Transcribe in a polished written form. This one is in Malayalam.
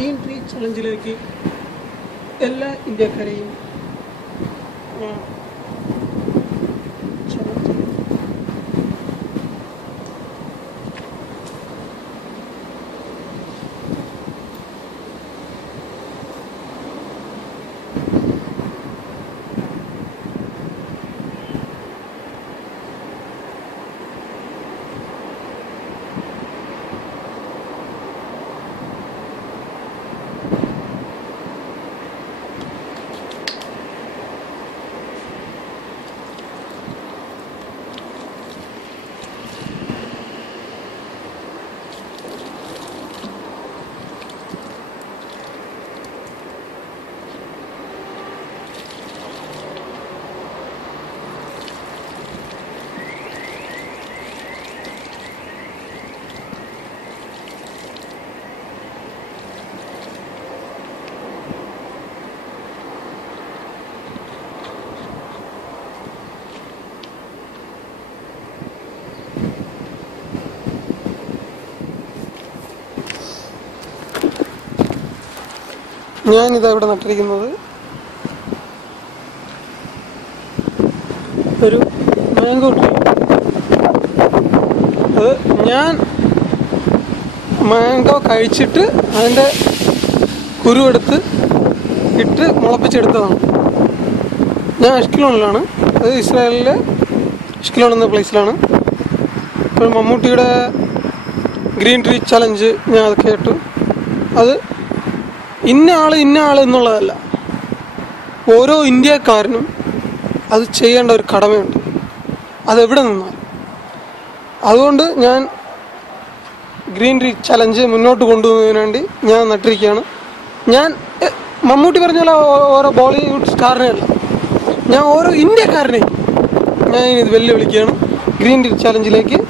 ഗ്രീൻ ട്രീ ചലഞ്ചിലേക്ക് എല്ലാ ഇന്ത്യക്കാരെയും ഞാൻ ചലഞ്ച് ചെയ്യുന്നു. ഞാനിതാ ഇവിടെ നട്ടിരിക്കുന്നത് ഒരു മാംഗോ ട്രീ. അത് ഞാൻ മാംഗോ കഴിച്ചിട്ട് അതിൻ്റെ കുരുവെടുത്ത് ഇട്ട് മുളപ്പിച്ചെടുത്തതാണ്. ഞാൻ അഷ്കലോണിലാണ്, അത് ഇസ്രായേലിലെ അഷ്കലോൺ എന്ന പ്ലേസിലാണ്. ഇപ്പോൾ മമ്മൂട്ടിയുടെ ഗ്രീൻ ട്രീ ചലഞ്ച് ഞാൻ അത് കേട്ടു. അത് ഇന്ന ആൾ എന്നുള്ളതല്ല, ഓരോ ഇന്ത്യക്കാരനും അത് ചെയ്യേണ്ട ഒരു കടമയുണ്ട്, അതെവിടെ നിന്നാൽ. അതുകൊണ്ട് ഞാൻ ഗ്രീൻ ട്രീ ചലഞ്ച് മുന്നോട്ട് കൊണ്ടുപോകുന്നതിന് വേണ്ടി ഞാൻ നട്ടിരിക്കുകയാണ്. ഞാൻ മമ്മൂട്ടി പറഞ്ഞ പോലെ ഓരോ ബോളിവുഡ് സ്റ്റാറിനെ അല്ല, ഞാൻ ഓരോ ഇന്ത്യക്കാരനെയും ഞാൻ ഇത് വെല്ലുവിളിക്കുകയാണ് ഗ്രീൻ ട്രീ ചലഞ്ചിലേക്ക്